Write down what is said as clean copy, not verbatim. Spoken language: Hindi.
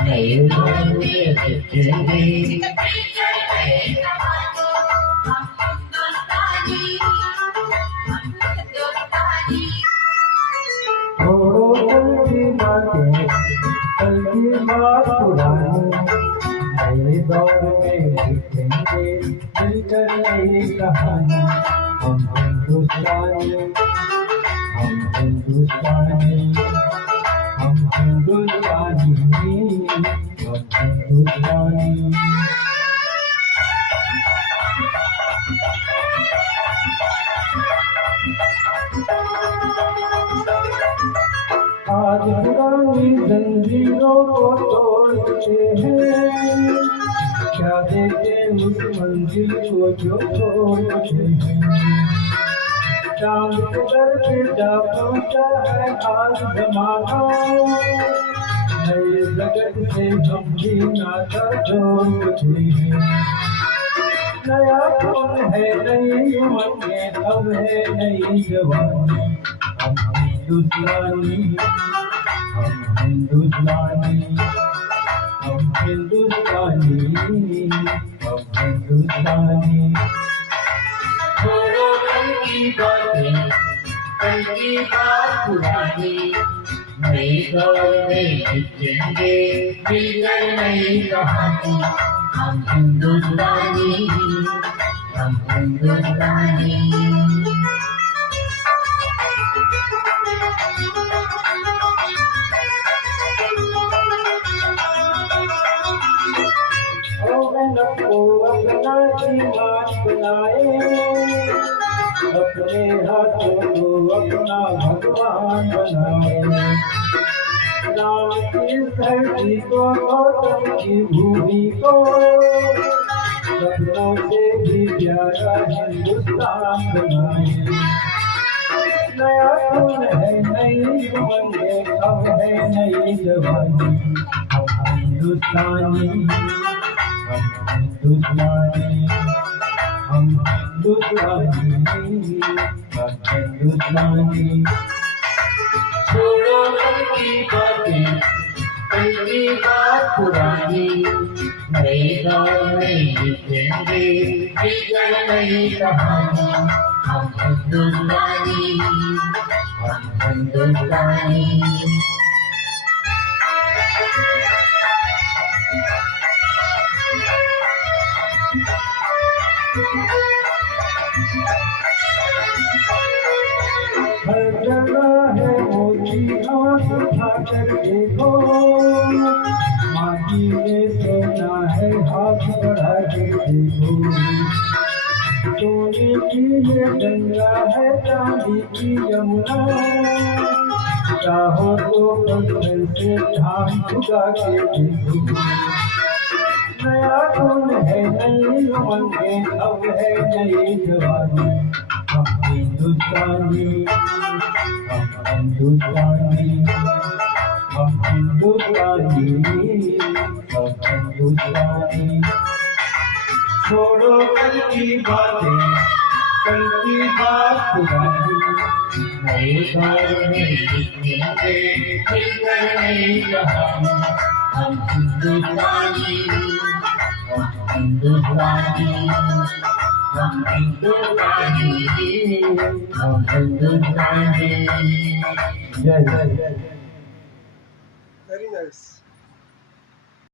नए दौर में दिखेंगे। छोड़ो कल की बातें, कल की बात पुरानी। नए दौर में लिखेंगे मिलकर नई कहानी। हम हिंदुस्तानी, हम हिंदुस्तानी, हम हिंदुस्तानी, हम हिंदुस्तानी। आज पुरानी जंजीरों को तोड़ते हैं, क्या देखे उस मंजिल को जो छोड़ते हैं। चांद के दर पे जा पहुंचा है आज जमाना, नए जगत से हम भी नाता जोड़ते हैं। नया कौन है नई उमंगें, अब है नई जवानी। हम हिंदुस्तानी, हम हिंदुस्तानी, हम हिंदुस्तानी, हम हिंदुस्तानी। छोड़ो कल की बातें, कल की बात पुरानी। नए दौर में लिखेंगे मिलकर नई कहानी। हम हिंदुस्तानी, हम हिंदुस्तानी। को अपना ईमान बनाए, अपने हाथों को अपना भगवान बनाए। राम की धरती को गौतम की भूमि को, सपनों से भी प्यारा हिंदुस्तान बनाए। नया कौन है नई उमंगें, अब है नई जवानी। हम हिंदुस्तानी, हम हिंदुस्तानी, हम हिंदुस्तानी, हम हिंदुस्तानी। छोड़ो कल की बातें, कल की बात पुरानी। नए दौर में लिखेंगे मिलकर नई कहानी। हम हिंदुस्तानी, हम हिंदुस्तानी। हर जगह है मोदी, आँख उठाकर देखो। माटी में सोना है, हाथ बढ़ा के देखो। सोने की ये गंगा है, चांदी की यमुना। चाहो तो पत्थर से ढाल झुका के देखो। नया कौन है नई उमंगें, अब है नई जवानी। हम हिंदुस्तानी, हम हिंदुस्तानी, हम हिंदुस्तानी, हम हिंदुस्तानी। छोड़ो कल की बातें, कल की बात पुरानी। नए दौर में लिखेंगे मिलकर नई कहानी। हम हिंदुस्तानी, हम हिंदुस्तानी, हम हिंदुस्तानी, हम हिंदुस्तानी। जय जय जय। Very nice.